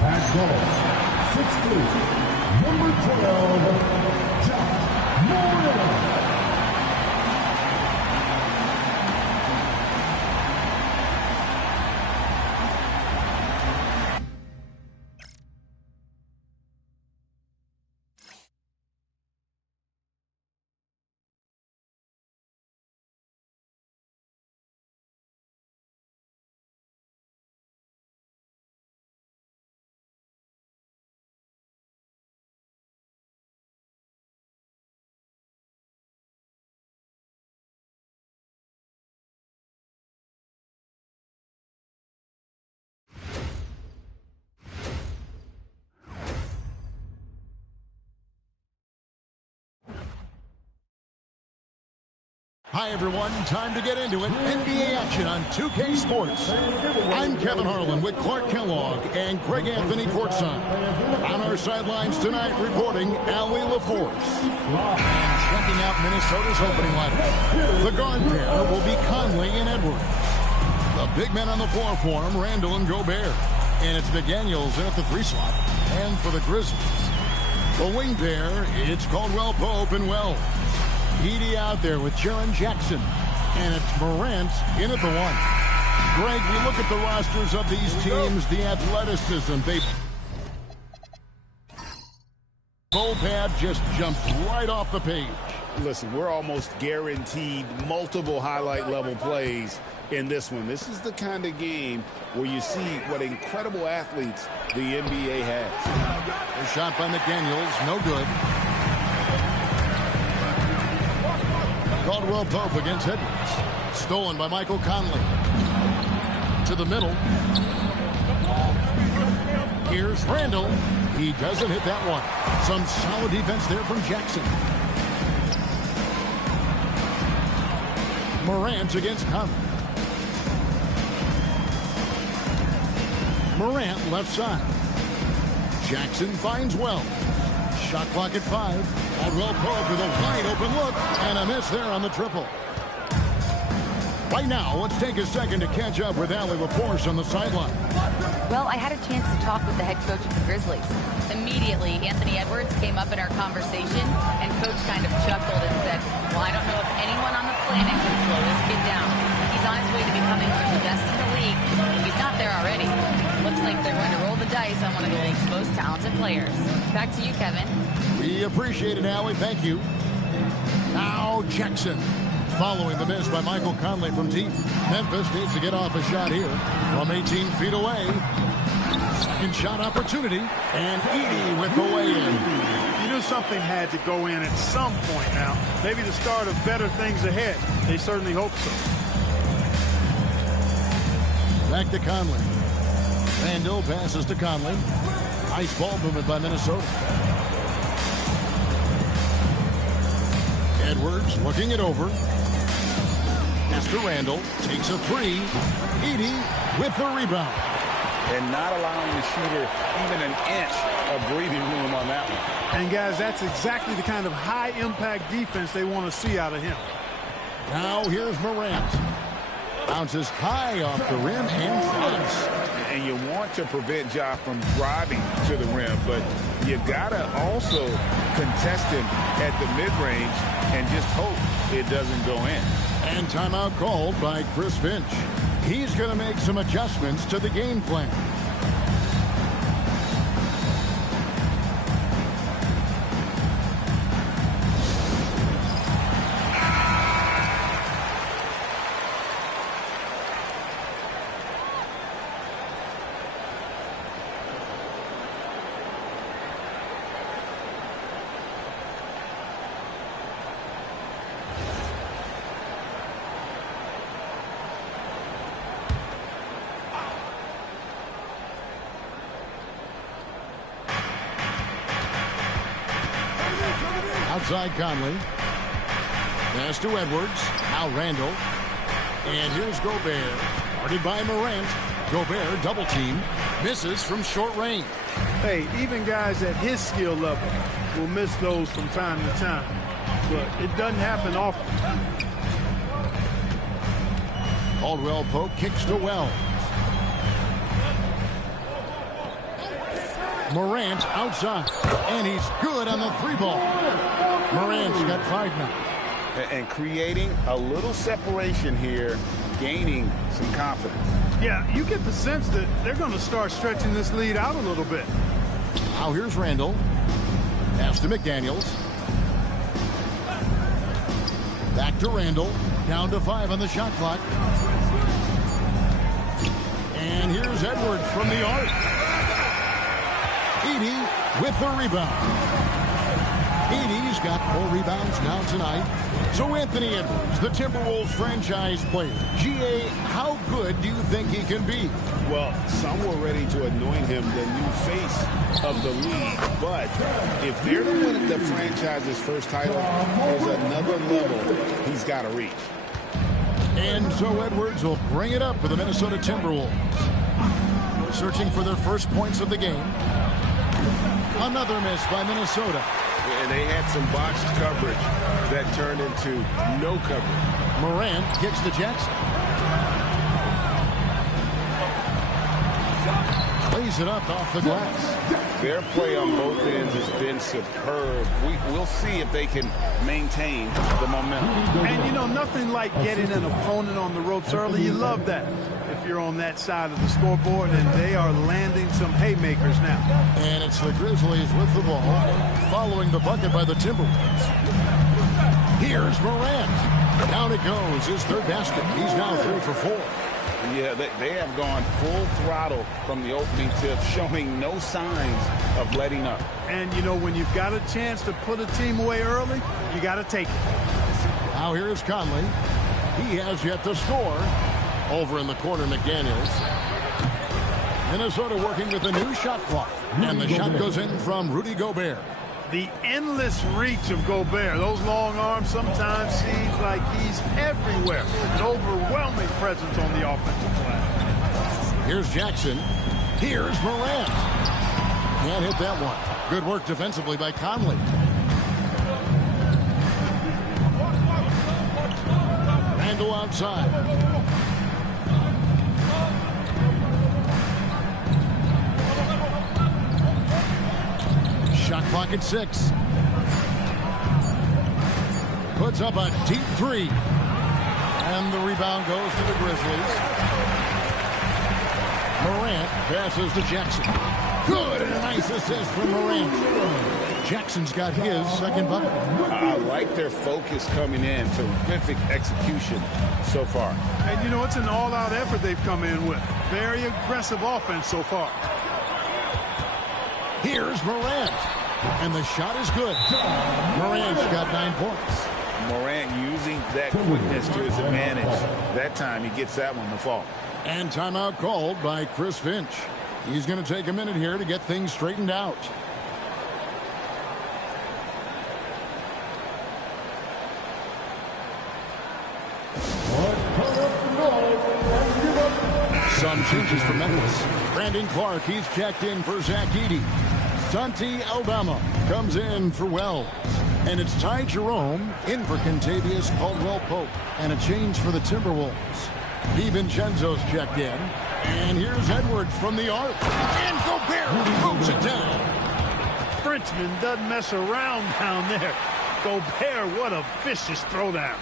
At goal, 6'3", number 12, Jack Moore. Hi, everyone. Time to get into it. NBA action on 2K Sports. I'm Kevin Harlan with Clark Kellogg and Greg Anthony courtside. On our sidelines tonight, reporting Allie LaForce. And checking out Minnesota's opening lineup. The guard pair will be Conley and Edwards. The big men on the floor for him, Randall and Gobert. And it's McDaniels in at the 3 slot. And for the Grizzlies, the wing pair, it's Caldwell Pope and Wells. Edey out there with Jaren Jackson. And it's Morant in at the 1. Greg, we look at the rosters of these teams, the athleticism. They both have just jumped right off the page. Listen, we're almost guaranteed multiple highlight level plays in this one. This is the kind of game where you see what incredible athletes the NBA has. A shot by McDaniels, no good. Caldwell Pope against Edwards. Stolen by Michael Conley. To the middle. Here's Randall. He doesn't hit that one. Some solid defense there from Jackson. Morant against Conley. Morant left side. Jackson finds Wells. Shot clock at 5. Caldwell Pope with a wide open look and a miss there on the triple. Right now, let's take a second to catch up with Allie LaForce on the sideline. Well, I had a chance to talk with the head coach of the Grizzlies. Immediately, Anthony Edwards came up in our conversation, and coach kind of chuckled and said, well, I don't know if anyone on the planet can slow this kid down. He's on his way to becoming one of the best in the league. If he's not there already, looks like they're going to roll the dice on one of the league's most talented players. Back to you, Kevin. We appreciate it, Allie. Thank you. Now Jackson. Following the miss by Michael Conley from deep. Memphis needs to get off a shot here from 18 feet away. Second shot opportunity. And Edey with the way-in. You knew something had to go in at some point now. Maybe the start of better things ahead. They certainly hope so. Back to Conley. Randall passes to Conley. Nice ball movement by Minnesota. Edwards looking it over. Pass to Randall. Takes a 3. Edey with the rebound. And not allowing the shooter even an inch of breathing room on that one. And, guys, that's exactly the kind of high-impact defense they want to see out of him. Now here's Morant. Bounces high off the rim and flies. And you want to prevent Ja from driving to the rim, but you got to also contest him at the mid-range and just hope it doesn't go in. And timeout called by Chris Finch. He's going to make some adjustments to the game plan. Outside Conley. Pass to Edwards. Now Randall. And here's Gobert. Guarded by Morant. Gobert double team. Misses from short range. Hey, even guys at his skill level will miss those from time to time. But it doesn't happen often. Caldwell Pope kicks to Wells. Morant outside. And he's good on the three ball. Morant's got 5 now. And creating a little separation here, gaining some confidence. Yeah, you get the sense that they're going to start stretching this lead out a little bit. Now here's Randall. Pass to McDaniels. Back to Randall. Down to 5 on the shot clock. And here's Edwards from the arc. Edey with the rebound. Edey's got 4 rebounds now tonight. So Anthony Edwards, the Timberwolves franchise player. GA, how good do you think he can be? Well, some were ready to anoint him the new face of the league. But if they're to win the franchise's first title, there's another level he's got to reach. And so Edwards will bring it up for the Minnesota Timberwolves. Searching for their first points of the game. Another miss by Minnesota. And they had some botched coverage that turned into no coverage. Morant kicks to Jackson. Plays it up off the glass. Their play on both ends has been superb. We'll see if they can maintain the momentum. And, you know, nothing like getting an opponent on the ropes early. You love that if you're on that side of the scoreboard, and they are landing some haymakers now. And it's the Grizzlies with the ball, following the bucket by the Timberwolves. Here's Morant. Down it goes, his third basket. He's now 3 for 4. Yeah, they have gone full throttle from the opening tip, showing no signs of letting up. And, you know, when you've got a chance to put a team away early, you got to take it. Now here's Conley. He has yet to score. Over in the corner, McDaniels. Minnesota working with a new shot clock. And the shot goes in from Rudy Gobert. The endless reach of Gobert. Those long arms sometimes seems like he's everywhere. An overwhelming presence on the offensive glass. Here's Jackson. Here's Morant. Can't hit that one. Good work defensively by Conley. Randall outside. Shot clock at 6. Puts up a deep 3. And the rebound goes to the Grizzlies. Morant passes to Jackson. Good, and a nice assist from Morant. Jackson's got his second bucket. I like their focus coming in. Terrific execution so far. And, you know, it's an all-out effort they've come in with. Very aggressive offense so far. Here's Morant. And the shot is good. Morant's got 9 points. Morant using that quickness to his advantage. That time he gets that one to fall. And timeout called by Chris Finch. He's going to take a minute here to get things straightened out. Some changes for Memphis. Brandon Clark, he's checked in for Zach Edey. Santi Aldama comes in for Wells. And it's Ty Jerome in for Contavious Caldwell-Pope. And a change for the Timberwolves. DiVincenzo's checked in. And here's Edwards from the arc. And Gobert throws it down. Frenchman doesn't mess around down there. Gobert, what a vicious throwdown.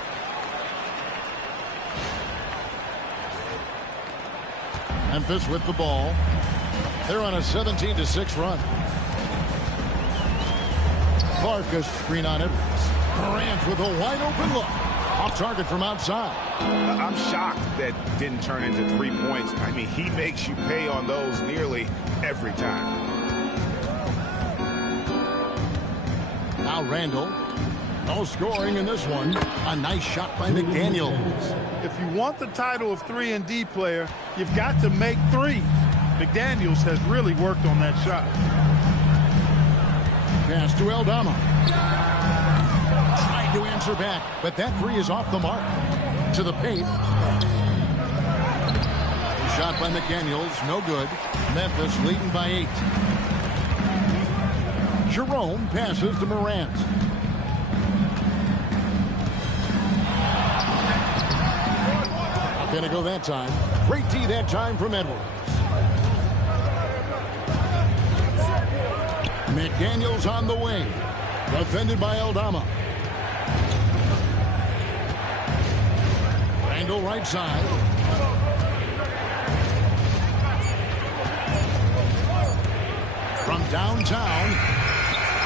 Memphis with the ball. They're on a 17-6 run. Clark a screen on Edwards. Morant with a wide open look. Off target from outside. I'm shocked that didn't turn into 3 points. I mean, he makes you pay on those nearly every time. Now Randall. No scoring in this one. A nice shot by McDaniels. If you want the title of 3-and-D player, you've got to make threes. McDaniels has really worked on that shot. Pass to Aldama. Tried to answer back, but that 3 is off the mark. To the paint. Shot by McDaniels, no good. Memphis leading by 8. Jerome passes to Morant. Not gonna go that time. Great D that time from Edwards. McDaniels on the wing. Defended by Aldama. Randall right side. From downtown,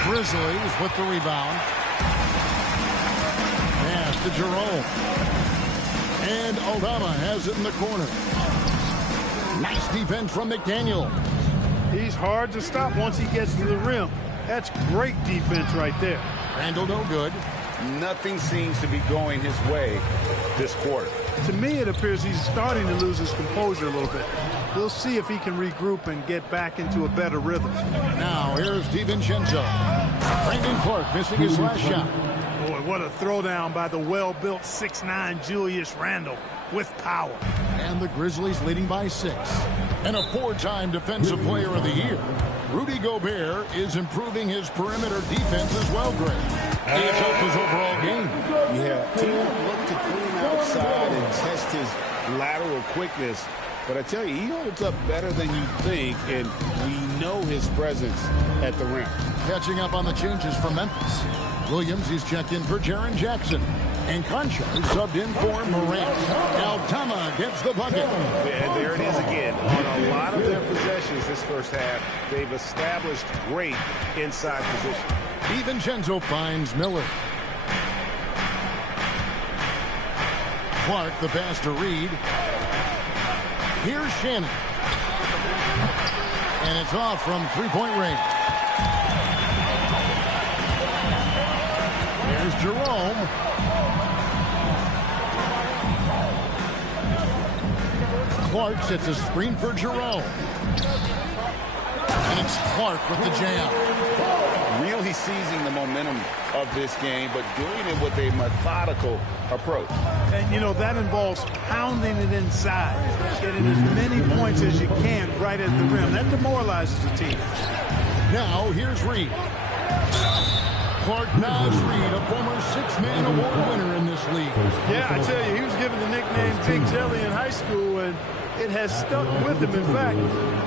Grizzlies with the rebound. Pass to Jerome. And Aldama has it in the corner. Nice defense from McDaniel. He's hard to stop once he gets to the rim. That's great defense right there. Randall no good. Nothing seems to be going his way this quarter. To me, it appears he's starting to lose his composure a little bit. We'll see if he can regroup and get back into a better rhythm. Now here's DiVincenzo. Brandon Clark missing his last shot. Boy, what a throwdown by the well-built 6'9" Julius Randle with power. And the Grizzlies leading by 6. And a 4-time Defensive Player of the Year. Rudy Gobert is improving his perimeter defense as well, Greg. It's helped his overall game. Yeah, team look to pull him outside and test his lateral quickness. But I tell you, he holds up better than you think, and we know his presence at the rim. Catching up on the changes from Memphis. Williams is checked in for Jaren Jackson. And Concha is subbed in for Morant. Aldama gets the bucket. And there it is again. On a lot of their possessions this first half, they've established great inside position. DiVincenzo finds Miller. Clark the pass to Reed. Here's Shannon. And it's off from three-point range. There's Jerome. Clark sets a screen for Jerome. And it's Clark with the jam. Really seizing the momentum of this game, but doing it with a methodical approach. And, you know, that involves pounding it inside, getting as many points as you can right at the rim. That demoralizes the team. Now, here's Reed. Clark Nas Reed, a former six-man award winner in this league. Yeah, I tell you, he was given the nickname Big Jelly in high school, and it has stuck with him. In fact,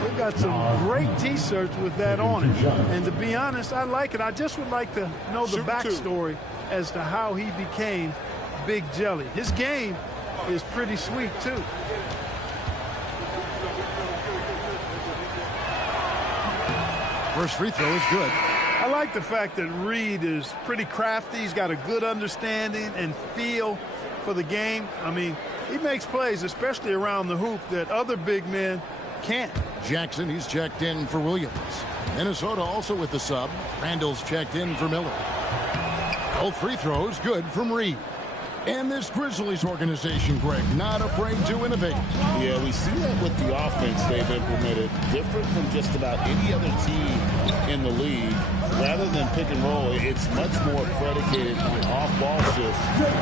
they've got some great T-shirts with that on it. And to be honest, I like it. I just would like to know the backstory as to how he became Big Jelly. His game is pretty sweet, too. First free throw is good. I like the fact that Reed is pretty crafty. He's got a good understanding and feel for the game. I mean, he makes plays, especially around the hoop, that other big men can't. Jackson, he's checked in for Williams. Minnesota also with the sub. Randall's checked in for Miller. Both free throws good from Reed. And this Grizzlies organization, Greg, not afraid to innovate. Yeah, we see that with the offense they've implemented. Different from just about any other team in the league. Rather than pick and roll, it's much more predicated on off-ball shifts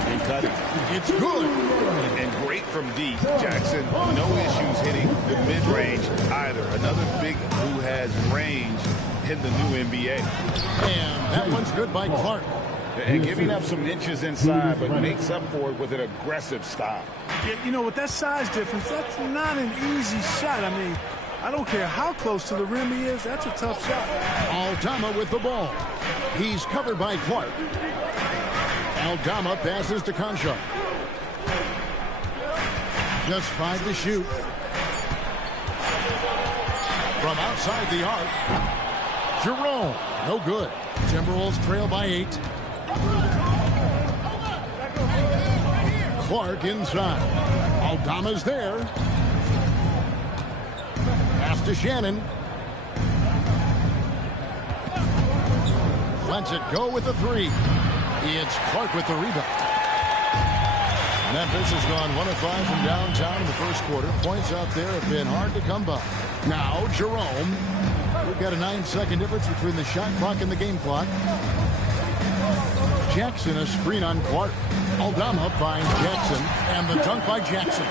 and cutting. It's good. And great from deep. Jackson, no issues hitting the mid-range either. Another big who has range in the new NBA. And that one's good by Clark. And giving up some inches inside, but makes up for it with an aggressive stop. Yeah, you know, with that size difference, that's not an easy shot. I mean, I don't care how close to the rim he is. That's a tough shot. Aldama with the ball. He's covered by Clark. Aldama passes to Concha. Just 5 to shoot. From outside the arc. Jerome, no good. Timberwolves trail by 8. Clark inside. Aldama's there. Pass to Shannon. Lets it go with the 3. It's Clark with the rebound. Memphis has gone 1 of 5 from downtown in the first quarter. Points out there have been hard to come by. Now Jerome. We've got a 9-second difference between the shot clock and the game clock. Jackson, a screen on Clark. Aldama finds Jackson, and the dunk by Jackson.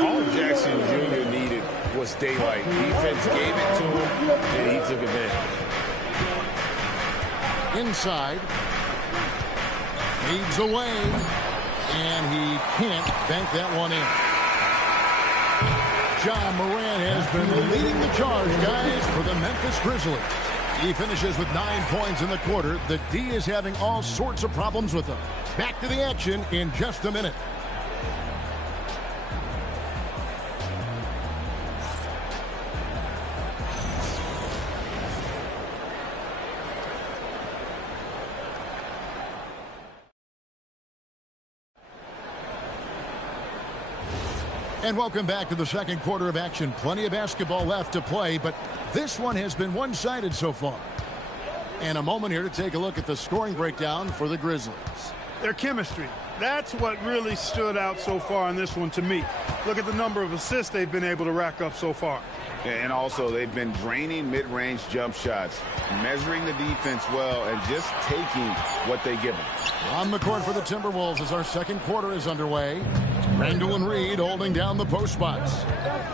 All Jackson Jr. needed was daylight. Defense gave it to him, and he took advantage. Inside. Fades away, and he can't bank that one in. John Moran has been leading the charge, guys, for the Memphis Grizzlies. He finishes with 9 points in the quarter. The D is having all sorts of problems with him. Back to the action in just a minute. And welcome back to the second quarter of action. Plenty of basketball left to play, but this one has been one-sided so far. And a moment here to take a look at the scoring breakdown for the Grizzlies. Their chemistry. That's what really stood out so far in this one to me. Look at the number of assists they've been able to rack up so far. And also, they've been draining mid-range jump shots, measuring the defense well, and just taking what they give them. On the court for the Timberwolves as our second quarter is underway. Randall and Reed holding down the post spots.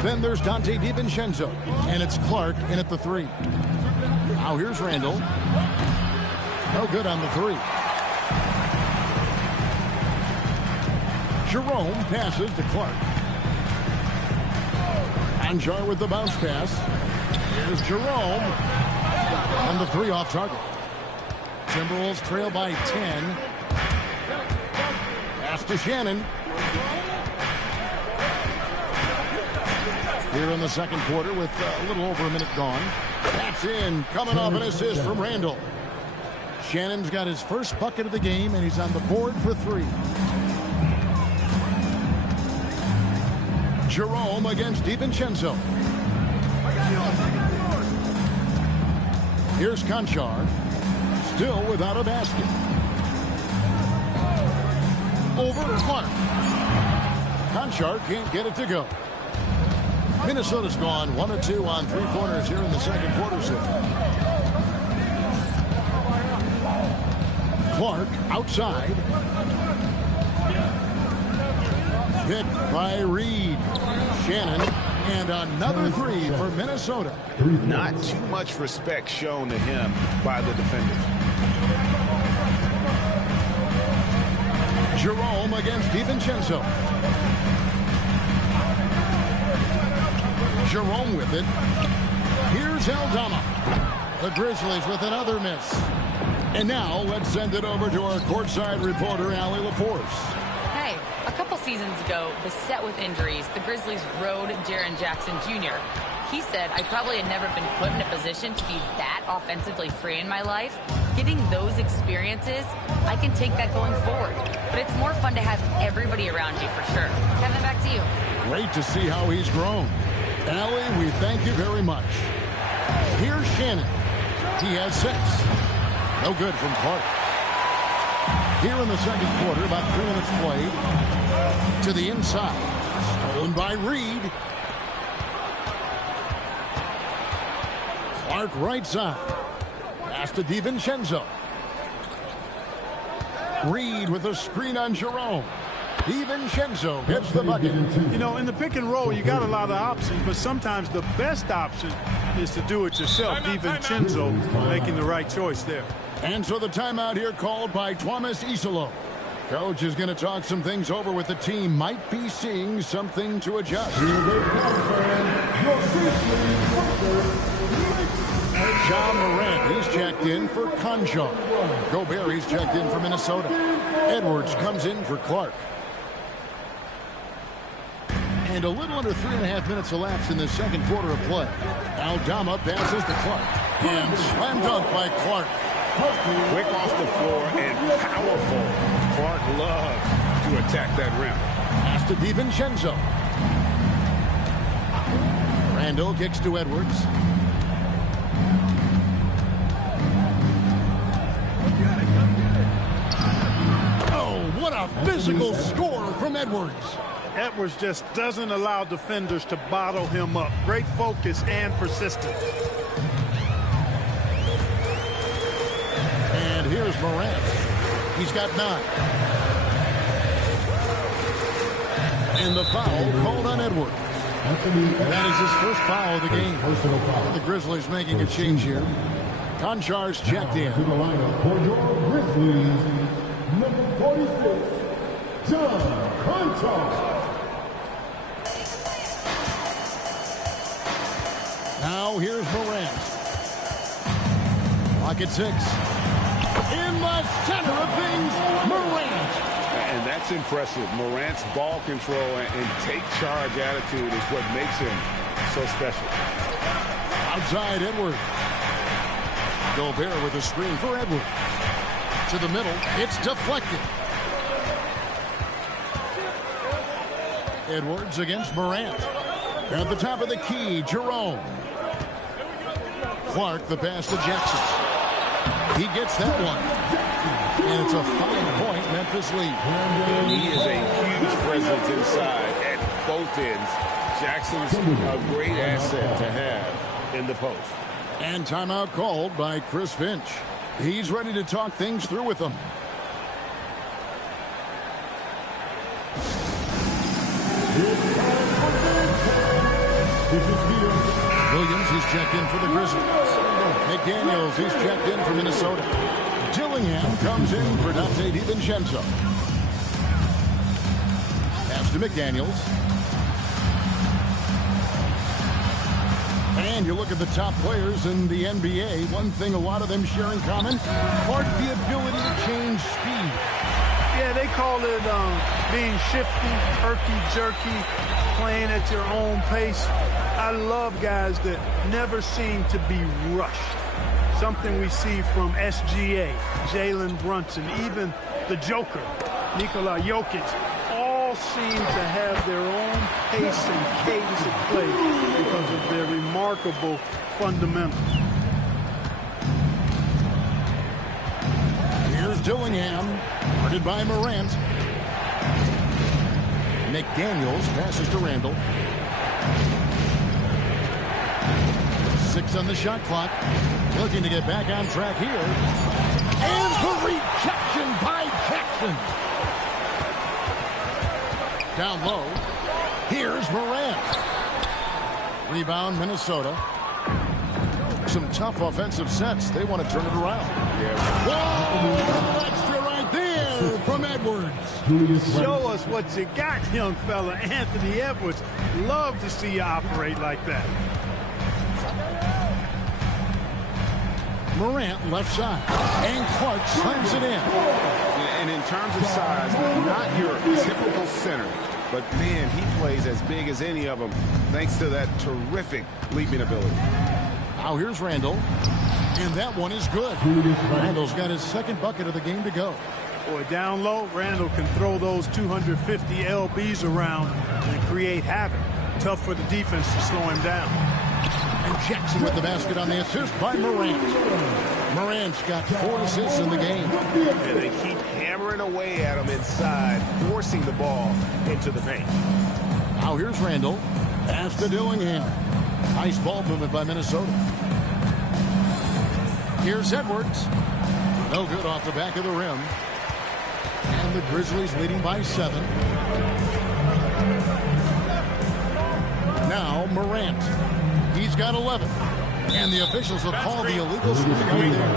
Then there's Dante DiVincenzo, and it's Clark in at the 3. Now here's Randall. No good on the 3. Jerome passes to Clark. Anjar with the bounce pass. Here's Jerome. And the 3 off target. Timberwolves trail by 10. Pass to Shannon. Here in the second quarter with a little over a minute gone. That's in. Coming off an assist from Randall. Shannon's got his first bucket of the game, and he's on the board for 3. Jerome against DiVincenzo. Here's Conchar. Still without a basket. Over Clark. Conchar can't get it to go. Minnesota's gone 1 of 2 on 3 pointers here in the second quarter so far. Clark outside. Picked by Reed. Shannon, and another 3 for Minnesota. Not too much respect shown to him by the defenders. Jerome against DiVincenzo. Jerome with it. Here's Aldama. The Grizzlies with another miss. And now let's send it over to our courtside reporter, Allie LaForce. Hey, a couple seasons ago, beset with injuries, the Grizzlies rode Jaren Jackson Jr. He said, I probably had never been put in a position to be that offensively free in my life. Getting those experiences, I can take that going forward. But it's more fun to have everybody around you for sure. Kevin, back to you. Great to see how he's grown. Allie, we thank you very much. Here's Shannon. He has 6. No good from Clark. Here in the second quarter, about 3 minutes played. To the inside. Stolen by Reed. Clark right side. Pass to DiVincenzo. Reed with a screen on Jerome. DiVincenzo gets the bucket. You know, in the pick and roll, you got a lot of options, but sometimes the best option is to do it yourself. DiVincenzo making the right choice there. And so the timeout here called by Thomas Isolo. Coach is going to talk some things over with the team. Might be seeing something to adjust. John Morant, he's checked in for Conchar. Gobert, he's checked in for Minnesota. Edwards comes in for Clark. And a little under 3.5 minutes elapsed in the second quarter of play. Aldama passes to Clark. And slam dunk by Clark. Quick off the floor and powerful. Clark loves to attack that rim. Pass to DiVincenzo. Randall kicks to Edwards. Oh, what a physical score from Edwards. Edwards just doesn't allow defenders to bottle him up. Great focus and persistence. And here's Morant. He's got 9. And the foul called on Edwards. That is his first foul of the game. The Grizzlies making a change here. Konchar's checked in. To the lineup for your Grizzlies, number 46, John Konchar. Now here's Morant. Clock at 6. In the center of things, Morant. And that's impressive. Morant's ball control and take charge attitude is what makes him so special. Outside Edwards. Gobert with a screen for Edwards. To the middle. It's deflected. Edwards against Morant. At the top of the key, Jerome. Clark, the pass to Jackson. He gets that one. And it's a 5-point Memphis lead. And he is a huge presence inside at both ends. Jackson's a great asset to have in the post. And timeout called by Chris Finch. He's ready to talk things through with them. Williams, he's checked in for the Grizzlies. McDaniels, he's checked in for Minnesota. Dillingham comes in for Dante DiVincenzo. Pass to McDaniels. And you look at the top players in the NBA, one thing a lot of them share in common, part the ability to change speed. Yeah, they call it being shifty, herky-jerky, playing at your own pace. I love guys that never seem to be rushed. Something we see from SGA, Jalen Brunson, even the Joker, Nikola Jokic, all seem to have their own pace and cadence of play because of their remarkable fundamentals. Here's Dillingham, guarded by Morant. McDaniels passes to Randall. 6 on the shot clock. Looking to get back on track here. And the rejection by Jackson. Down low. Here's Morant. Rebound, Minnesota. Some tough offensive sets. They want to turn it around. Yeah. Whoa! Extra right there from Edwards. Show us what you got, young fella. Anthony Edwards. Love to see you operate like that. Morant left side. And Clark slams it in. And in terms of size, not your typical center. But, man, he plays as big as any of them thanks to that terrific leaping ability. Now here's Randall. And that one is good. Randall's got his second bucket of the game to go. Boy, down low, Randall can throw those 250 LBs around and create havoc. Tough for the defense to slow him down. And Jackson with the basket on the assist by Morant. Morant's got 4 assists in the game. And they keep hammering away at him inside, forcing the ball into the paint. Now here's Randall. Pass to Dillingham. Nice ball movement by Minnesota. Here's Edwards. No good off the back of the rim. And the Grizzlies leading by 7. Now Morant. He's got 11. And the officials have called the illegal swing right there.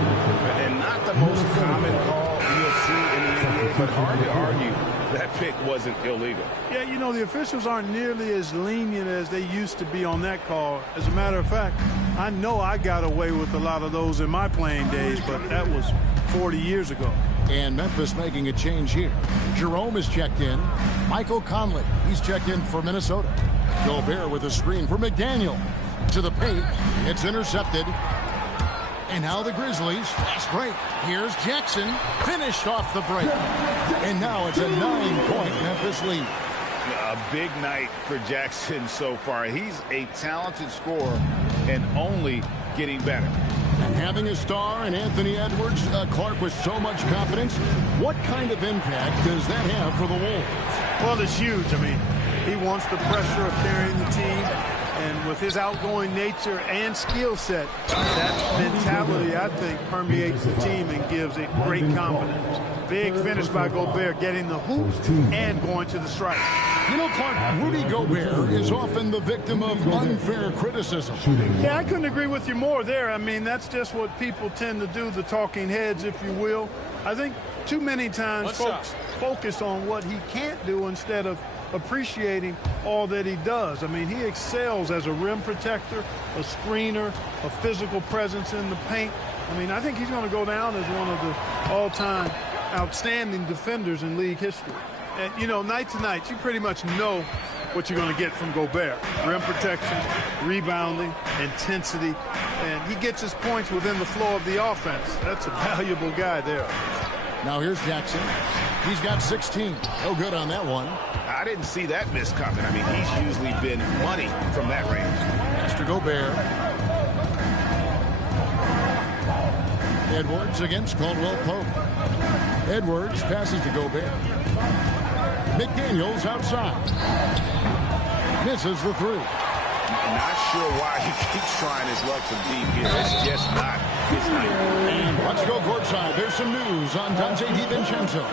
And not the most common call you'll see in the NBA, but hard to argue that pick wasn't illegal. Yeah, you know, the officials aren't nearly as lenient as they used to be on that call. As a matter of fact, I know I got away with a lot of those in my playing days, but that was 40 years ago. And Memphis making a change here. Jerome is checked in. Michael Conley, he's checked in for Minnesota. Gobert with a screen for McDaniel. To the paint. It's intercepted. And now the Grizzlies. Fast break. Here's Jackson. Finished off the break. And now it's a 9-point Memphis lead. A big night for Jackson so far. He's a talented scorer and only getting better. And having a star in Anthony Edwards, Clark with so much confidence, what kind of impact does that have for the Wolves? Well, it's huge. I mean, he wants the pressure of carrying the team. And with his outgoing nature and skill set, that mentality, I think, permeates the team and gives it great confidence. Big finish by Gobert, getting the hoop and going to the strike. You know, Clark, Rudy Gobert is often the victim of unfair criticism. Yeah, I couldn't agree with you more there. I mean, that's just what people tend to do, the talking heads, if you will. I think too many times folks focus on what he can't do instead of appreciating all that he does. I mean, he excels as a rim protector, a screener, a physical presence in the paint. I mean, I think he's going to go down as one of the all-time outstanding defenders in league history. And, you know, night to night, you pretty much know what you're going to get from Gobert. Rim protection, rebounding, intensity, and he gets his points within the flow of the offense. That's a valuable guy there. Now here's Jackson. He's got 16. No good on that one. I didn't see that miss coming. I mean, he's usually been money from that range. Mr. Gobert. Edwards against Caldwell Pope. Edwards passes to Gobert. McDaniels outside. Misses the three. Not sure why he keeps trying his luck from deep here. It's just not his night. And let's go courtside. There's some news on Dante DiVincenzo.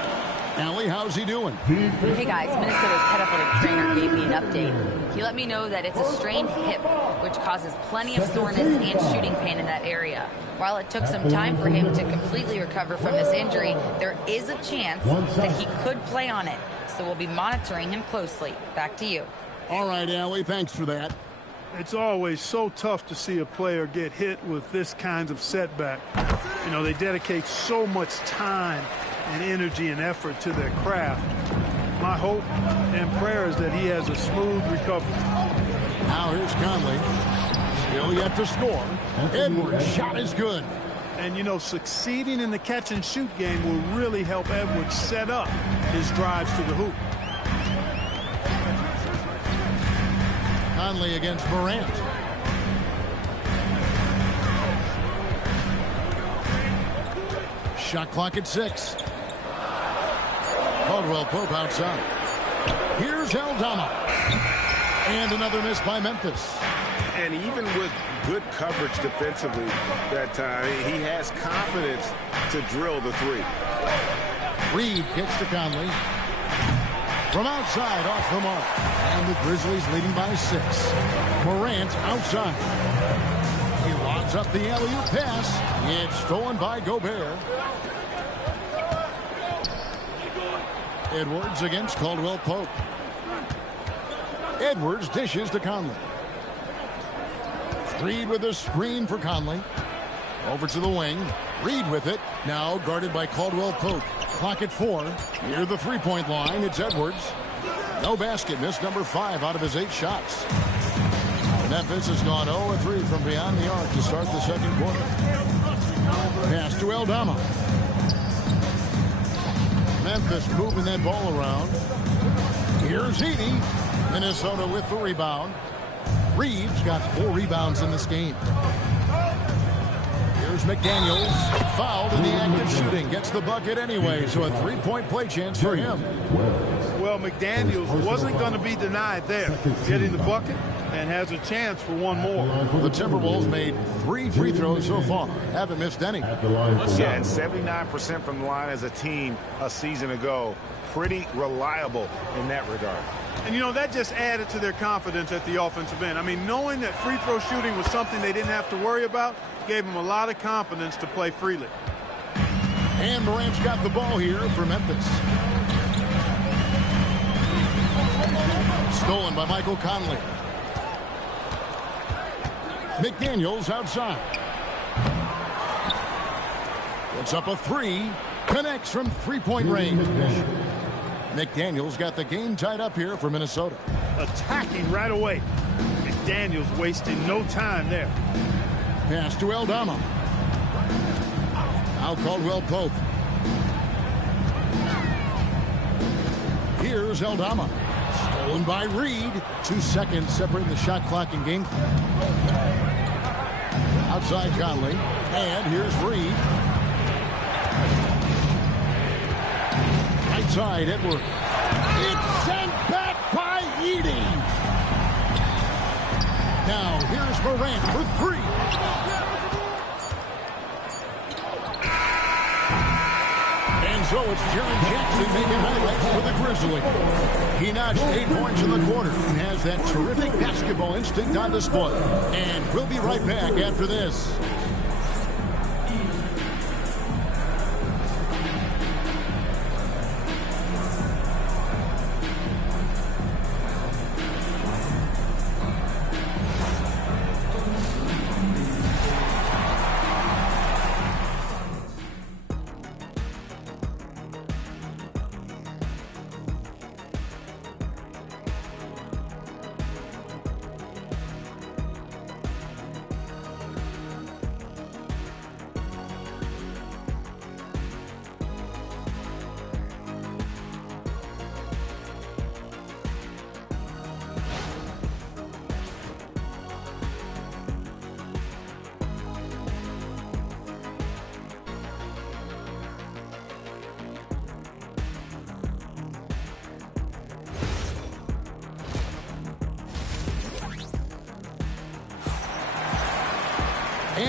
Allie, how's he doing? Hey guys, Minnesota's head athletic trainer gave me an update. He let me know that it's a strained hip, which causes plenty of soreness and shooting pain in that area. While it took some time for him to completely recover from this injury, there is a chance that he could play on it. So we'll be monitoring him closely. Back to you. All right, Allie, thanks for that. It's always so tough to see a player get hit with this kind of setback. You know, they dedicate so much time and energy and effort to their craft. My hope and prayer is that he has a smooth recovery. Now here's Conley. Still yet to score. Edwards' shot is good. And, you know, succeeding in the catch-and-shoot game will really help Edwards set up his drives to the hoop. Conley against Morant. Shot clock at 6. Caldwell Pope outside. Here's Aldama. And another miss by Memphis. And even with good coverage defensively that time, he has confidence to drill the three. Reed gets to Conley. From outside, off the mark. And the Grizzlies leading by 6. Morant outside. He lobs up the alley-oop pass. It's stolen by Gobert. Edwards against Caldwell Pope. Edwards dishes to Conley. Reed with a screen for Conley. Over to the wing. Reed with it. Now guarded by Caldwell Pope. Clock at 4. Near the three-point line, it's Edwards. No basket. Missed number 5 out of his 8 shots. Memphis has gone 0-3 from beyond the arc to start the second quarter. Pass to Aldama. Memphis moving that ball around. Here's Edey. Minnesota with the rebound. Reeves got 4 rebounds in this game. Here's McDaniels. Fouled in the act of shooting. Gets the bucket anyway, so a 3-point play chance for him. Well, McDaniels wasn't going to be denied there. Getting the bucket and has a chance for one more. The Timberwolves made 3 free throws so far. Haven't missed any. Yeah, and 79% from the line as a team a season ago. Pretty reliable in that regard. And, you know, that just added to their confidence at the offensive end. I mean, knowing that free throw shooting was something they didn't have to worry about gave them a lot of confidence to play freely. And Morant's got the ball here for Memphis. Stolen by Michael Conley. McDaniels outside. Puts up a 3. Connects from three-point range. McDaniels got the game tied up here for Minnesota. Attacking right away. McDaniels wasting no time there. Pass to Aldama. Now Caldwell Pope. Here's Aldama. Stolen by Reed. 2 seconds separating the shot clock and game clock. Outside Conley. And here's Reed. Right side Edwards. It's sent back by Edey. Now here's Morant for 3. And so it's Jaren Jackson making highlights for the Grizzlies. He notched 8 points in the quarter and has that terrific basketball instinct on display. And we'll be right back after this.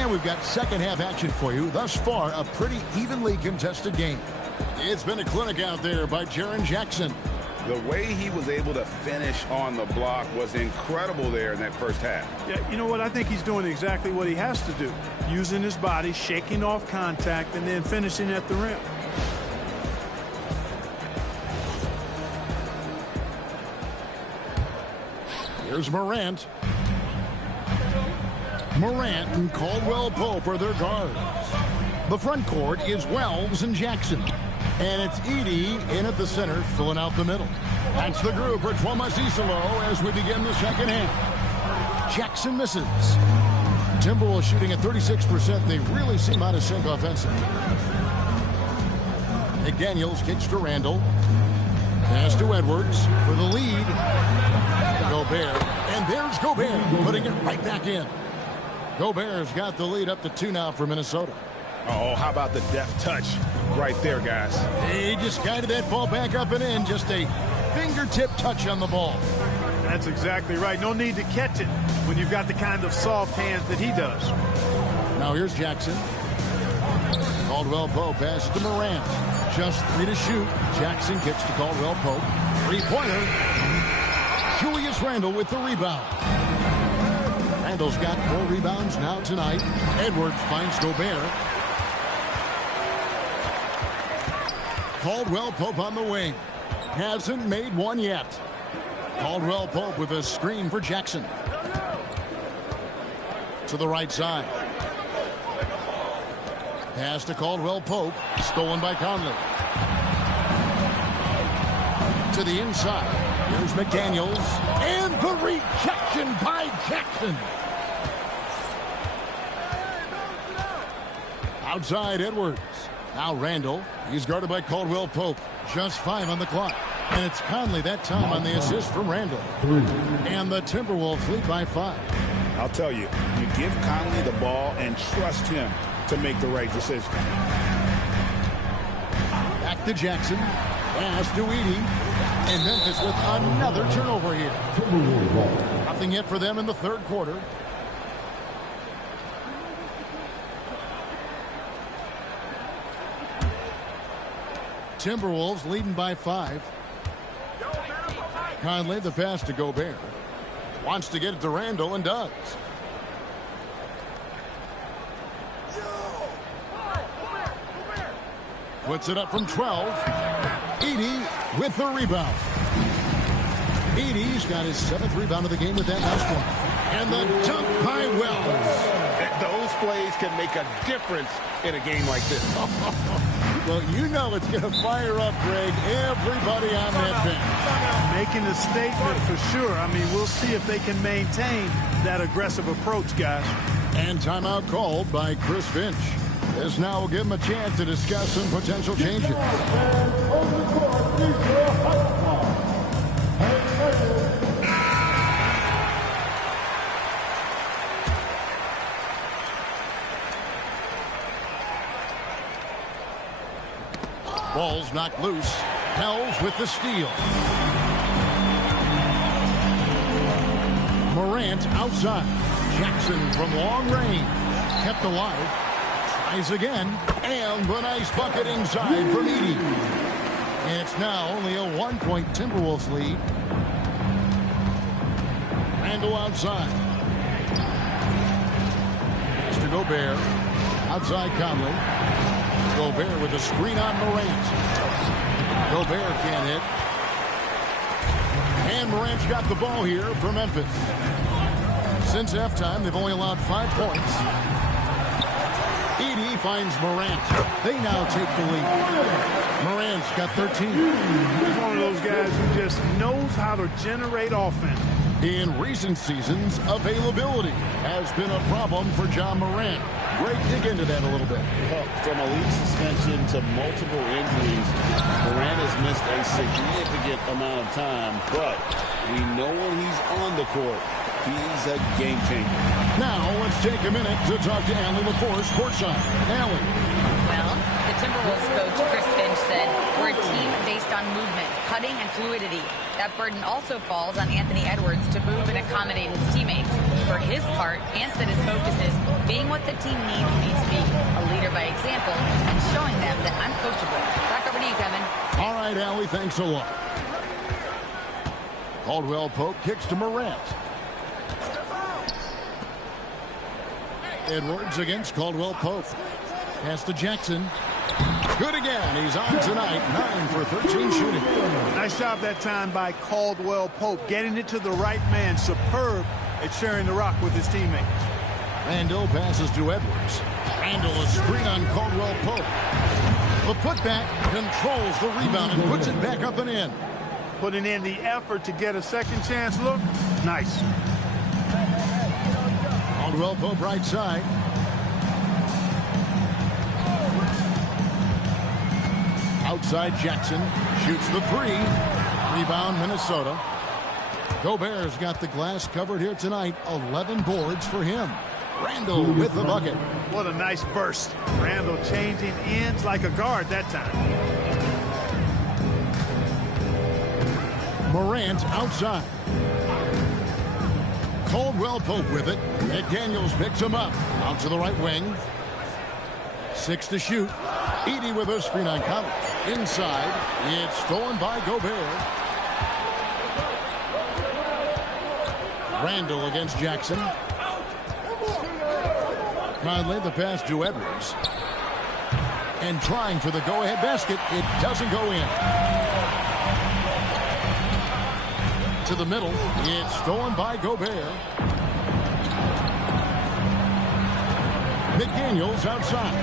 And we've got second half action for you. Thus far, a pretty evenly contested game. It's been a clinic out there by Jaren Jackson. The way he was able to finish on the block was incredible there in that first half. Yeah, you know what? I think he's doing exactly what he has to do. Using his body, shaking off contact, and then finishing at the rim. Here's Morant. Morant and Caldwell Pope are their guards. The front court is Wells and Jackson. And it's Edey in at the center, filling out the middle. That's the group for Tuomas as we begin the second half. Jackson misses. Timberwolves shooting at 36%. They really seem out of sync offensively. McDaniels kicks to Randall. Pass to Edwards for the lead. Gobert. And there's Gobert putting it right back in. Gobert's got the lead up to 2 now for Minnesota. Oh, how about the deft touch right there, guys? He just guided that ball back up and in. Just a fingertip touch on the ball. That's exactly right. No need to catch it when you've got the kind of soft hands that he does. Now here's Jackson. Caldwell Pope passes to Morant. Just 3 to shoot. Jackson kicks to Caldwell Pope. 3-pointer. Julius Randle with the rebound. Randle's got 4 rebounds now tonight. Edwards finds Gobert. Caldwell Pope on the wing. Hasn't made one yet. Caldwell Pope with a screen for Jackson. To the right side. Pass to Caldwell Pope. Stolen by Conley. To the inside. Here's McDaniels. And the rejection by Jackson. Outside Edwards. Now Randall. He's guarded by Caldwell Pope. Just 5 on the clock. And it's Conley that time on the assist from Randall. And the Timberwolves lead by 5. I'll tell you, you give Conley the ball and trust him to make the right decision. Back to Jackson. Pass to Edey. And Memphis with another turnover here. Nothing yet for them in the third quarter. Timberwolves leading by 5. Conley the pass to Gobert. Wants to get it to Randall and does. Puts it up from 12. Edey with the rebound. Edey's got his 7th rebound of the game with that last one. And the dunk by Wells. Those plays can make a difference in a game like this. Well, you know it's going to fire up, Greg, everybody on that bench. Making a statement for sure. I mean, we'll see if they can maintain that aggressive approach, guys. And timeout called by Chris Finch. This now will give him a chance to discuss some potential changes. Ball's knocked loose. Hells with the steal. Morant outside. Jackson from long range. Kept alive. Tries again. And the nice bucket inside from Edey. And it's now only a 1-point Timberwolves lead. Randall outside. Pass to Gobert. Outside Conley. Gobert with a screen on Morant. Gobert can't hit. And Morant's got the ball here for Memphis. Since halftime, they've only allowed 5 points. Edey finds Morant. They now take the lead. Morant's got 13. He's one of those guys who just knows how to generate offense. In recent seasons, availability has been a problem for John Morant. Greg, dig into that a little bit. Well, from a league suspension to multiple injuries, Morant has missed a significant amount of time, but we know when he's on the court, he's a game changer. Now, let's take a minute to talk to Allie LaForce courtside. Allie. Well, the Timberwolves coach Chris Finch said, "We're a team based on movement, cutting, and fluidity. That burden also falls on Anthony Edwards to move and accommodate his teammates. For his part, Ant said his focus is being what the team needs me to be, a leader by example, and showing them that I'm coachable." Back over to you, Kevin. All right, Allie, thanks a lot. Caldwell Pope kicks to Morant. Edwards against Caldwell Pope. Pass to Jackson. Good again. He's on tonight. 9 for 13 shooting. Nice job that time by Caldwell Pope. Getting it to the right man. Superb at sharing the rock with his teammates. Randall passes to Edwards. Randall a screen on Caldwell Pope. The putback controls the rebound and puts it back up and in. Putting in the effort to get a second chance look. Nice. Caldwell Pope right side. Outside Jackson shoots the three. Rebound Minnesota. Gobert's got the glass covered here tonight. 11 boards for him. Randall with the bucket. What a nice burst. Randall changing ends like a guard that time. Morant outside. Caldwell Pope with it. McDaniels picks him up. Out to the right wing. 6 to shoot. Edey with a screen on Conley. Inside. It's stolen by Gobert. Randall against Jackson. Conley the pass to Edwards. And trying for the go-ahead basket. It doesn't go in. To the middle. It's stolen by Gobert. McDaniels outside.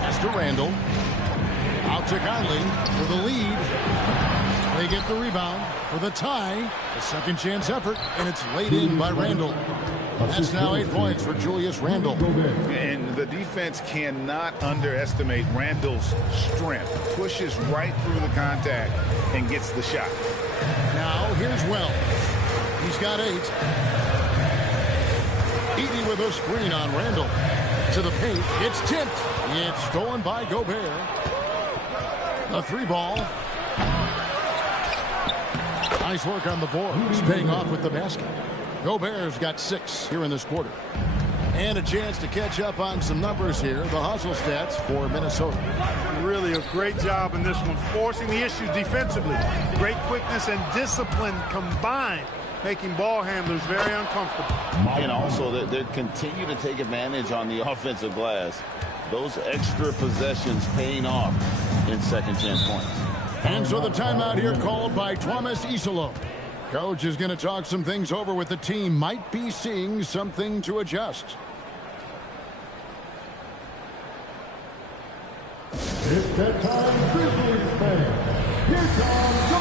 Pass to Randall. Out to Conley for the lead. They get the rebound for the tie. A second chance effort, and it's laid in by Randall. That's now 8 points for Julius Randall. And the defense cannot underestimate Randall's strength. Pushes right through the contact and gets the shot. Now here's Wells. He's got 8. Edey with a screen on Randall. To the paint. It's tipped. It's stolen by Gobert. A 3 ball. Nice work on the board. He's paying off with the basket. Gobert's got 6 here in this quarter. And a chance to catch up on some numbers here. The hustle stats for Minnesota. Really a great job in this one. Forcing the issues defensively. Great quickness and discipline combined. Making ball handlers very uncomfortable. And also they continue to take advantage on the offensive glass. Those extra possessions paying off in second chance points. And so the timeout here called by Thomas Isolo. Coach is going to talk some things over with the team. Might be seeing something to adjust. It's that time, Grizzlies fans. Here comes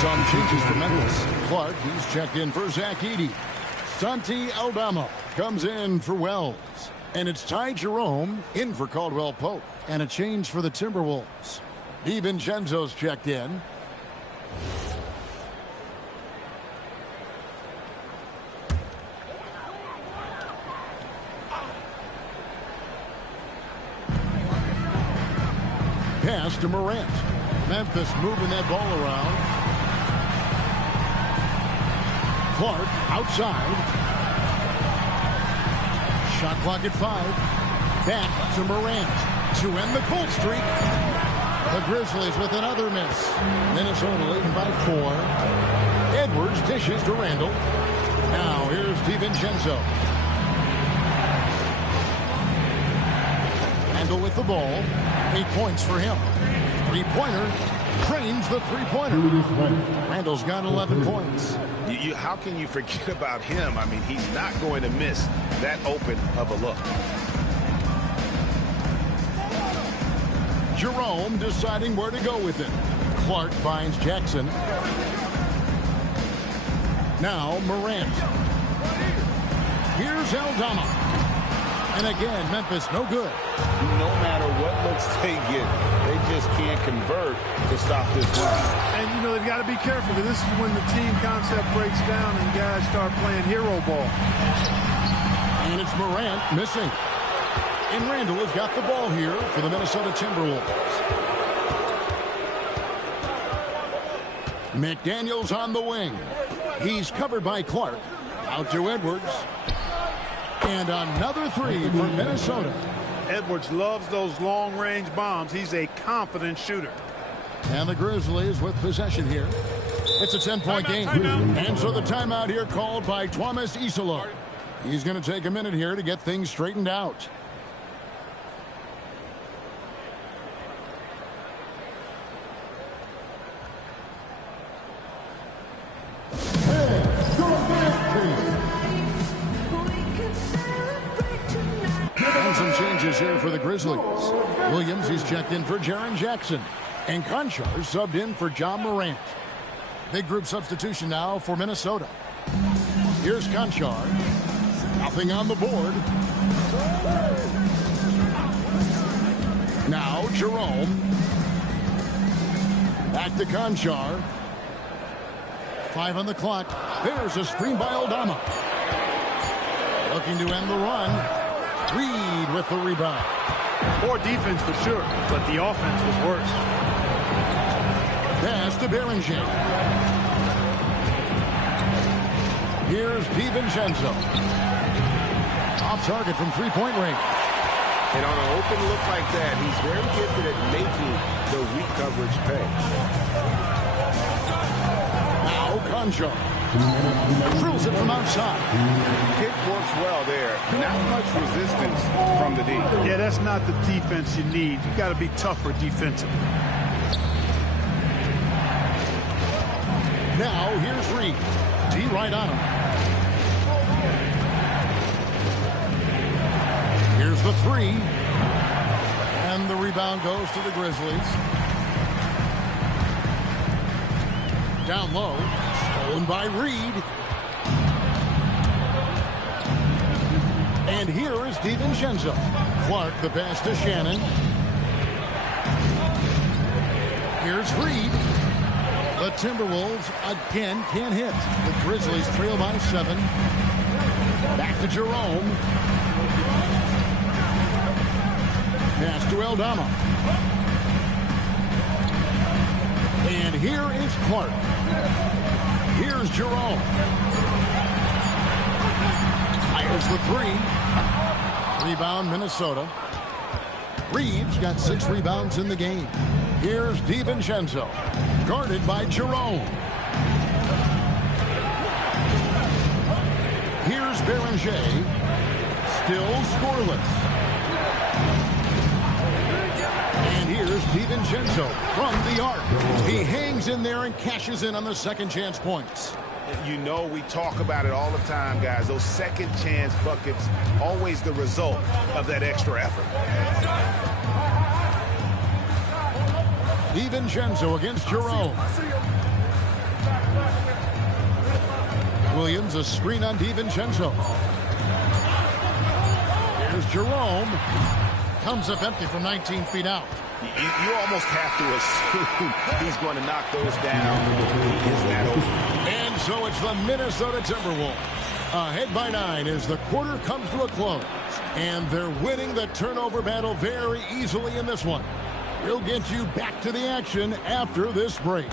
Some changes for Memphis. Clark, he's checked in for Zach Edey. Santi Aldama comes in for Wells. And it's Ty Jerome in for Caldwell Pope. And a change for the Timberwolves. DiVincenzo's checked in. Pass to Morant. Memphis moving that ball around. Clark outside. Shot clock at 5. Back to Morant to end the cold streak. The Grizzlies with another miss. Minnesota leading by 4. Edwards dishes to Randall. Now here's DiVincenzo. Randall with the ball. 8 points for him. Three-pointer. Drains the three-pointer. Randall's got 11 points. How can you forget about him? I mean, he's not going to miss that open of a look. Jerome deciding where to go with it. Clark finds Jackson. Now Morant. Here's Aldama. And again, Memphis no good. No matter what looks they get, they just can't convert to stop this run. And, you know, they've got to be careful, because this is when the team concept breaks down and guys start playing hero ball. And it's Morant missing. And Randall has got the ball here for the Minnesota Timberwolves. McDaniels on the wing. He's covered by Clark. Out to Edwards. And another three for Minnesota. Edwards loves those long-range bombs. He's a confident shooter. And the Grizzlies with possession here. It's a 10-point game. And so the timeout here called by Thomas Isolo. He's going to take a minute here to get things straightened out. And some changes here for the Grizzlies. Williams, he's checked in for Jaren Jackson. And Conchar subbed in for John Morant. Big group substitution now for Minnesota. Here's Conchar. Nothing on the board. Now Jerome. Back to Conchar. 5 on the clock. There's a screen by Aldama. Looking to end the run. Reed with the rebound. Poor defense for sure, but the offense was worse. Pass to Berenger. Here's DiVincenzo. Off target from three-point range. And on an open look like that, he's very gifted at making the weak coverage pay. Now Conchar. Drills it from outside. Pick works well there. Not much resistance from the D. Yeah, that's not the defense you need. You got to be tougher defensively. Now here's Reed. D right on him. Here's the three. And the rebound goes to the Grizzlies. Down low. Stolen by Reed. And here is DiVincenzo. Clark the pass to Shannon. Here's Reed. The Timberwolves again can't hit. The Grizzlies trail by 7. Back to Jerome. Pass to Aldama. And here is Clark. Here's Jerome. Fires the three. Rebound Minnesota. Reed's got 6 rebounds in the game. Here's DiVincenzo. Guarded by Jerome. Here's Berenger. Still scoreless. And here's DiVincenzo from the arc. He hangs in there and cashes in on the second chance points. You know, we talk about it all the time, guys. Those second chance buckets, always the result of that extra effort. DiVincenzo against Jerome. Williams, a screen on DiVincenzo. Here's Jerome. Comes up empty from 19 feet out. You almost have to assume he's going to knock those down. He is that open. And so it's the Minnesota Timberwolves. Ahead by 9 as the quarter comes to a close. And they're winning the turnover battle very easily in this one. We'll get you back to the action after this break.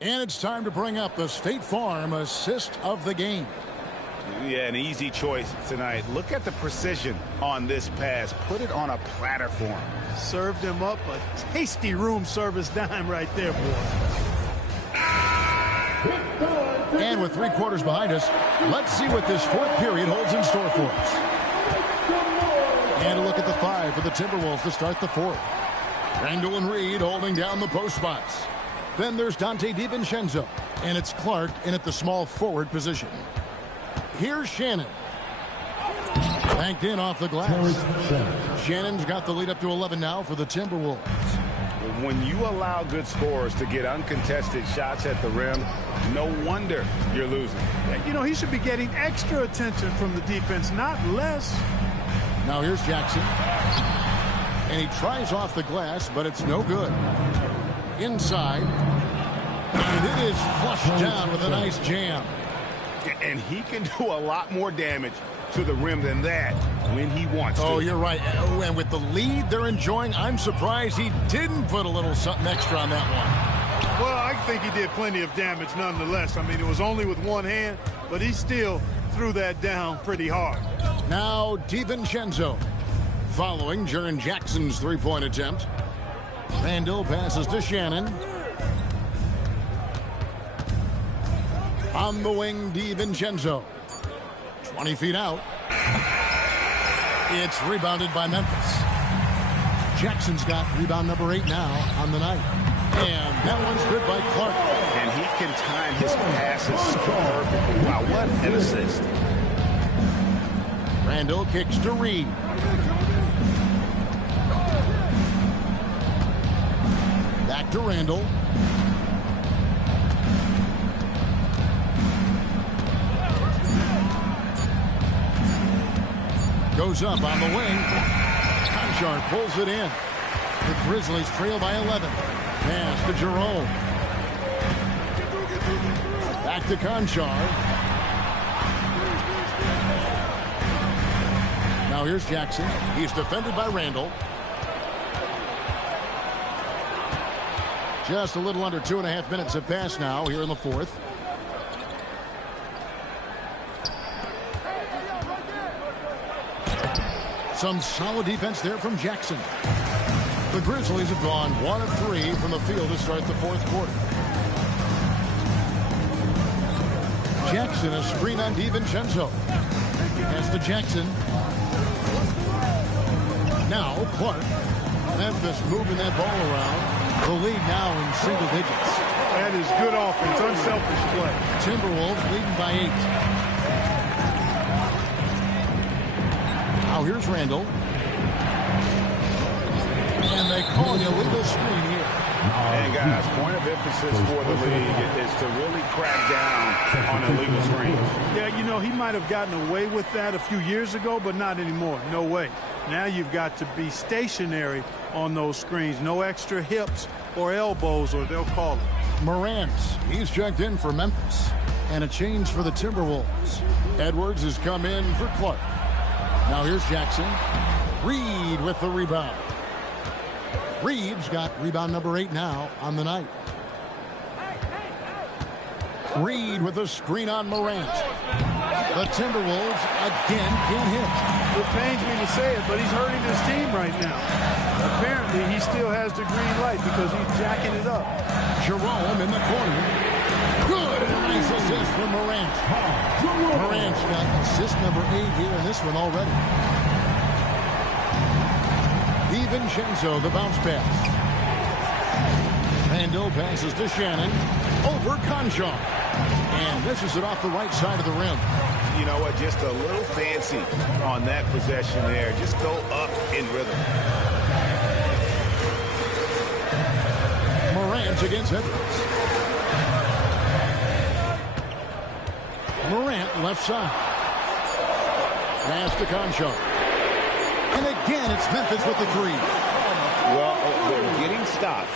And it's time to bring up the State Farm assist of the game. Yeah, an easy choice tonight. Look at the precision on this pass. Put it on a platter for him. Served him up a tasty room service dime right there, boy. And with 3 quarters behind us, let's see what this fourth period holds in store for us. And a look at the 5 for the Timberwolves to start the fourth. Randall and Reed holding down the post spots. Then there's Dante DiVincenzo, and it's Clark in at the small forward position. Here's Shannon. Banked in off the glass. Shannon's got the lead up to 11 now for the Timberwolves. When you allow good scorers to get uncontested shots at the rim, no wonder you're losing. You know, he should be getting extra attention from the defense, not less. Now here's Jackson. And he tries off the glass, but it's no good. Inside. And it is flushed down with a nice jam. And he can do a lot more damage to the rim than that when he wants to. Oh, you're right. Oh, and with the lead they're enjoying, I'm surprised he didn't put a little something extra on that one. Well, I think he did plenty of damage nonetheless. I mean, it was only with one hand, but he still threw that down pretty hard. Now DiVincenzo following Jaren Jackson's three-point attempt. Randall passes to Shannon. On the wing, DiVincenzo. 20 feet out. It's rebounded by Memphis. Jackson's got rebound number 8 now on the night. And that one's good by Clark. And he can time his passes perfectly. Wow, what an assist. Randall kicks to Reed. Back to Randall. Goes up on the wing. Conchar pulls it in. The Grizzlies trail by 11. Pass to Jerome. Back to Conchar. Now here's Jackson. He's defended by Randall. Just a little under 2.5 minutes have passed now here in the fourth. Some solid defense there from Jackson. The Grizzlies have gone 1 of 3 from the field to start the fourth quarter. Jackson, a screen on DiVincenzo. Pass to Jackson. Now Clark. Memphis moving that ball around. The lead now in single digits. That is good offense, unselfish play. Timberwolves leading by 8. Now here's Randall. And they call the illegal screen here. And guys, point of emphasis for the league is to really crack down on illegal screens. Yeah, you know, he might have gotten away with that a few years ago, but not anymore. No way. Now you've got to be stationary on those screens. No extra hips or elbows, or they'll call it. Morant, he's checked in for Memphis. And a change for the Timberwolves. Edwards has come in for Clark. Now here's Jackson. Reed with the rebound. Reed's got rebound number 8 now on the night. Reed with a screen on Morant. The Timberwolves again can't hit. It pains me to say it, but he's hurting his team right now. Apparently, he still has the green light because he's jacking it up. Jerome in the corner. Good. Nice assist from Morant. Morant's got assist number 8 here in this one already. DiVincenzo, the bounce pass. Randall passes to Shannon. Over Conchar. And misses it off the right side of the rim. You know what? Just a little fancy on that possession there. Just go up in rhythm. Morant against Edwards. Morant left side. Pass to Conchar. And again, it's Memphis with the 3. Well, they're getting stops,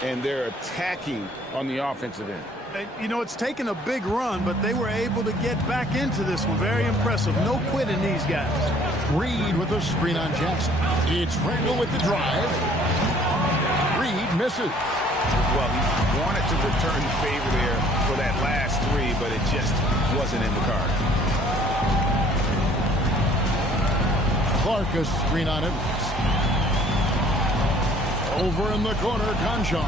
and they're attacking on the offensive end. And, you know, it's taken a big run, but they were able to get back into this one. Very impressive. No quitting these guys. Reed with a screen on Jackson. It's Randall with the drive. Reed misses. Well, he wanted to return the favor there for that last 3, but it just wasn't in the cards. Clark a screen on Edwards. Over in the corner, Conchar.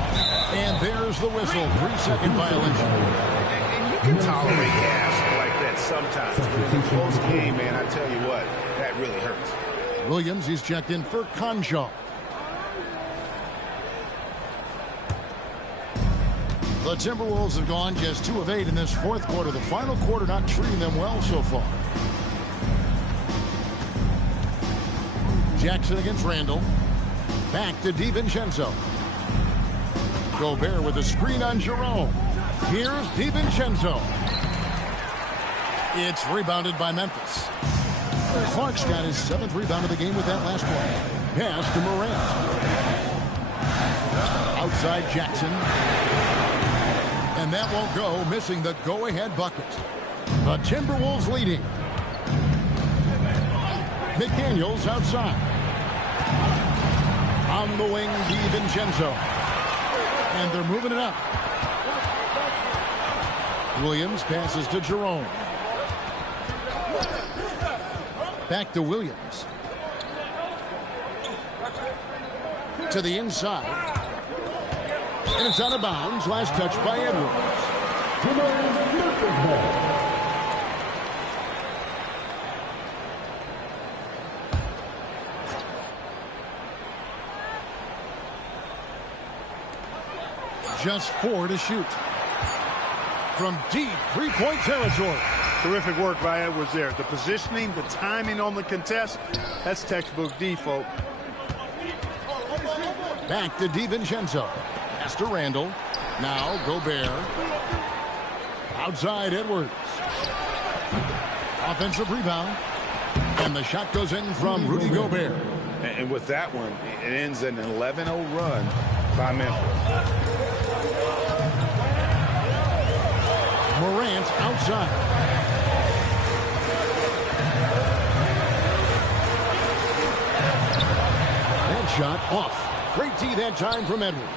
And there's the whistle. 3-second violation. And you can tolerate gas like that sometimes. But in a close game, man, I tell you what, that really hurts. Williams, he's checked in for Conchar. The Timberwolves have gone just 2 of 8 in this fourth quarter. The final quarter not treating them well so far. Jackson against Randall. Back to DiVincenzo. Gobert with a screen on Jerome. Here's DiVincenzo. It's rebounded by Memphis. Clark's got his 7th rebound of the game with that last one. Pass to Morant. Outside Jackson. And that won't go, missing the go-ahead bucket. The Timberwolves leading. McDaniels outside. On the wing, DiVincenzo. And they're moving it up. Williams passes to Jerome. Back to Williams. To the inside. And it's out of bounds. Last touch by Edwards. Just 4 to shoot. From deep three-point territory. Terrific work by Edwards there. The positioning, the timing on the contest, that's textbook D, folks. Back to DiVincenzo. Pass to Randall. Now Gobert. Outside Edwards. Offensive rebound. And the shot goes in from Rudy Gobert. And with that one, it ends an 11-0 run by Memphis. Morant outside. That shot off. Great D that time from Edwards.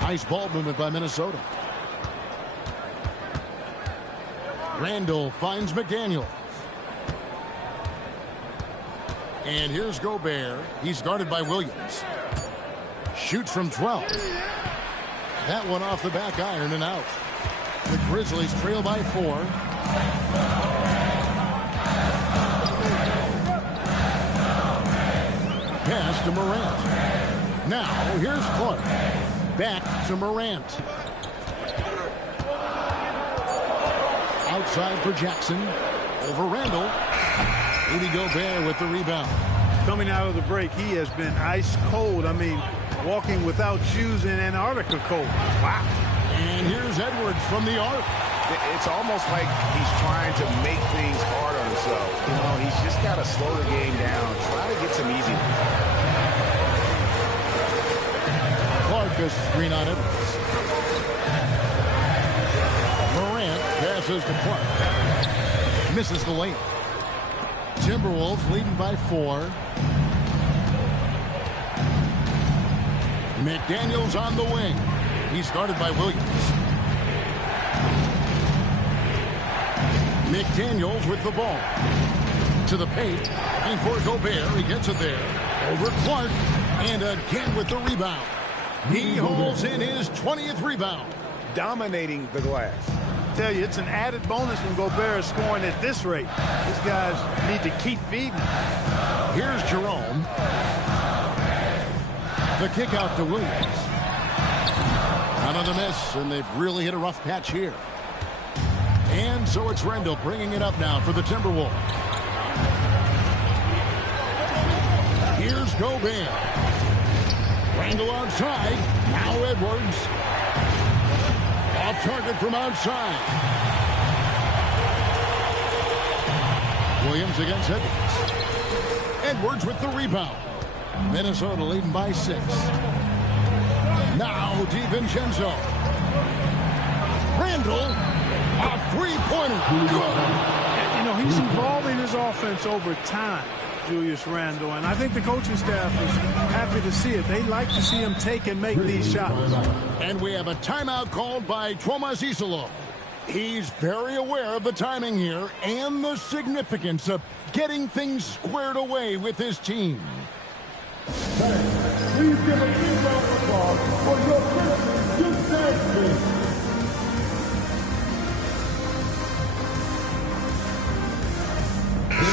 Nice ball movement by Minnesota. Randall finds McDaniels. And here's Gobert. He's guarded by Williams. Shoots from 12. That one off the back iron and out. The Grizzlies trail by 4. Pass to Morant. Now here's Clark. Back to Morant. Outside for Jackson. Over Randall. Rudy Gobert with the rebound. Coming out of the break, he has been ice cold. I mean, walking without shoes in Antarctica cold. Wow. And here's Edwards from the arc. It's almost like he's trying to make things hard on himself. You know, he's just got to slow the game down. Try to get some easy. Clark goes screen on Edwards. Morant passes to Clark. Misses the lane. Timberwolves leading by 4. McDaniels on the wing. He's guarded by Williams. McDaniels with the ball. To the paint. And for Gobert. He gets it there. Over Clark. And again with the rebound. He holds in his 20th rebound. Dominating the glass. I tell you, it's an added bonus when Gobert is scoring at this rate. These guys need to keep feeding. Here's Jerome. The kick out to Williams. Another miss, and they've really hit a rough patch here. And so it's Randall bringing it up now for the Timberwolves. Here's Gobert. Randall outside. Now Edwards. Off target from outside. Williams against Edwards. Edwards with the rebound. Minnesota leading by 6. Now DiVincenzo. Randall, a three-pointer. Good. You know, he's evolving his offense over time, Julius Randle, and I think the coaching staff is happy to see it. They like to see him take and make these shots. And we have a timeout called by Tomas Isolo. He's very aware of the timing here and the significance of getting things squared away with his team. Please give a big round of applause for your Grizzlies defense team.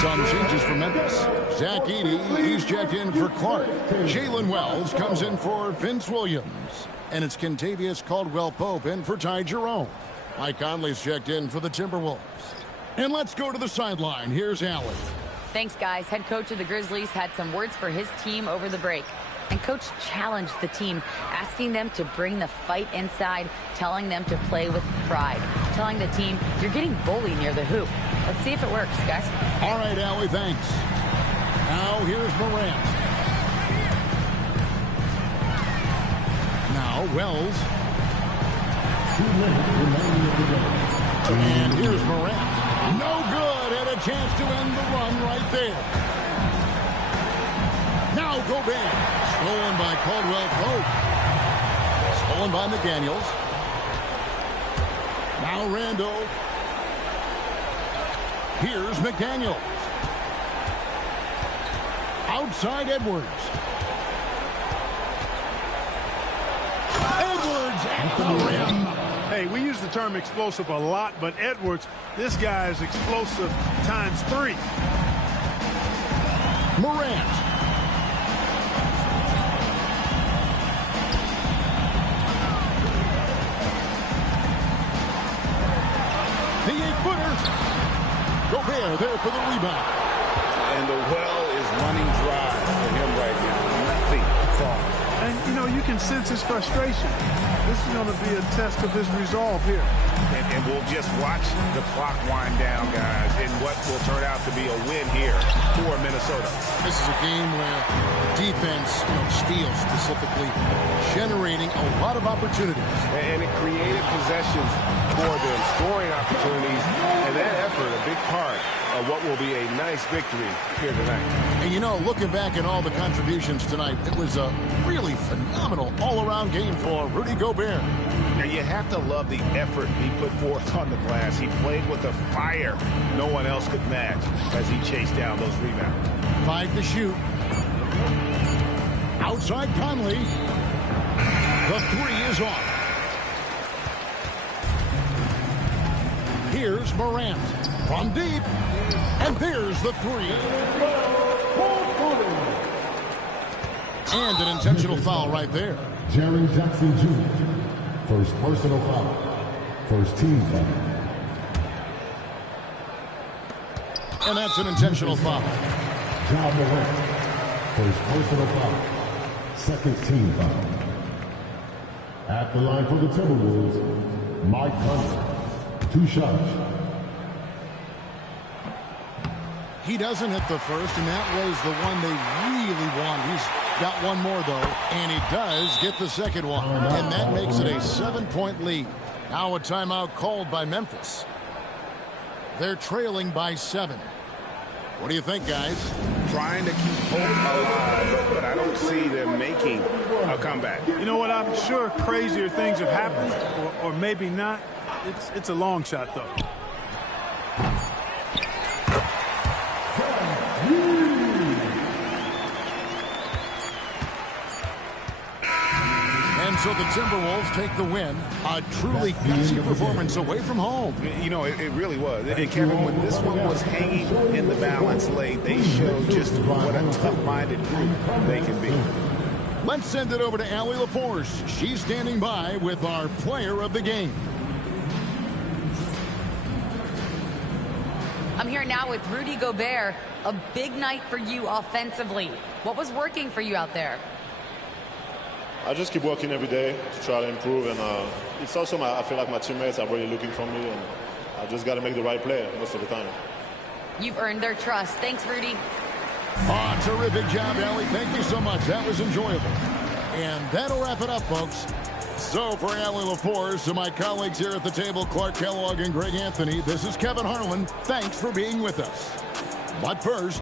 Some changes for Memphis. Zach Edey, he's checked in for Clark. Jalen Wells comes in for Vince Williams. And it's Kentavious Caldwell-Pope in for Ty Jerome. Mike Conley's checked in for the Timberwolves. And let's go to the sideline. Here's Allie. Thanks, guys. Head coach of the Grizzlies had some words for his team over the break. And coach challenged the team, asking them to bring the fight inside, telling them to play with pride, telling the team, you're getting bullied near the hoop. Let's see if it works, guys. All right, Allie, thanks. Now here's Morant. Now Wells. And here's Morant. No good, and a chance to end the run right there. Now Gobert. Stolen by Caldwell Pope. Stolen by McDaniels. Now Randall. Here's McDaniels. Outside Edwards. Edwards at the rim. Hey, we use the term explosive a lot, but Edwards, this guy is explosive times 3. Morant. The 8-footer. Gobert there for the rebound. And the well is running dry for him right now. Nothing falling. And, you know, you can sense his frustration. This is going to be a test of his resolve here. And we'll just watch the clock wind down, guys, in what will turn out to be a win here for Minnesota. This is a game where defense, steals specifically, generating a lot of opportunities. And it created possessions for them, scoring opportunities, and that effort, a big part of what will be a nice victory here tonight. And, looking back at all the contributions tonight, it was a really phenomenal all-around game for Rudy Gobert. Now, you have to love the effort he put forth on the glass. He played with a fire no one else could match as he chased down those rebounds. 5 to shoot. Outside Conley. The 3 is off. Here's Morant from deep. And there's the 3. And an intentional foul right there. Jaren Jackson Jr. First personal foul. First team foul. And that's an intentional foul. Ja Morant. First personal foul. Second team foul. At the line for the Timberwolves, Mike Conley. 2 shots. He doesn't hit the first, and that was the one they really want. He's got one more, though, and he does get the second one. And that makes it a 7-point lead. Now a timeout called by Memphis. They're trailing by 7. What do you think, guys? Trying to keep hope alive, but I don't see them making a comeback. You know what? I'm sure crazier things have happened, or maybe not. It's a long shot, though. And so the Timberwolves take the win. A truly gutsy performance away from home. It really was. And Kevin, when this one was hanging in the balance late, they showed just what a tough-minded group they can be. Let's send it over to Allie LaForce. She's standing by with our player of the game. I'm here now with Rudy Gobert. A big night for you offensively. What was working for you out there? I just keep working every day to try to improve, and it's also I feel like my teammates are really looking for me, and I just got to make the right play most of the time. You've earned their trust. Thanks, Rudy. Oh, terrific job, Allie. Thank you so much. That was enjoyable. And that'll wrap it up, folks. So for Allie LaForce and my colleagues here at the table, Clark Kellogg and Greg Anthony, this is Kevin Harlan. Thanks for being with us. But first,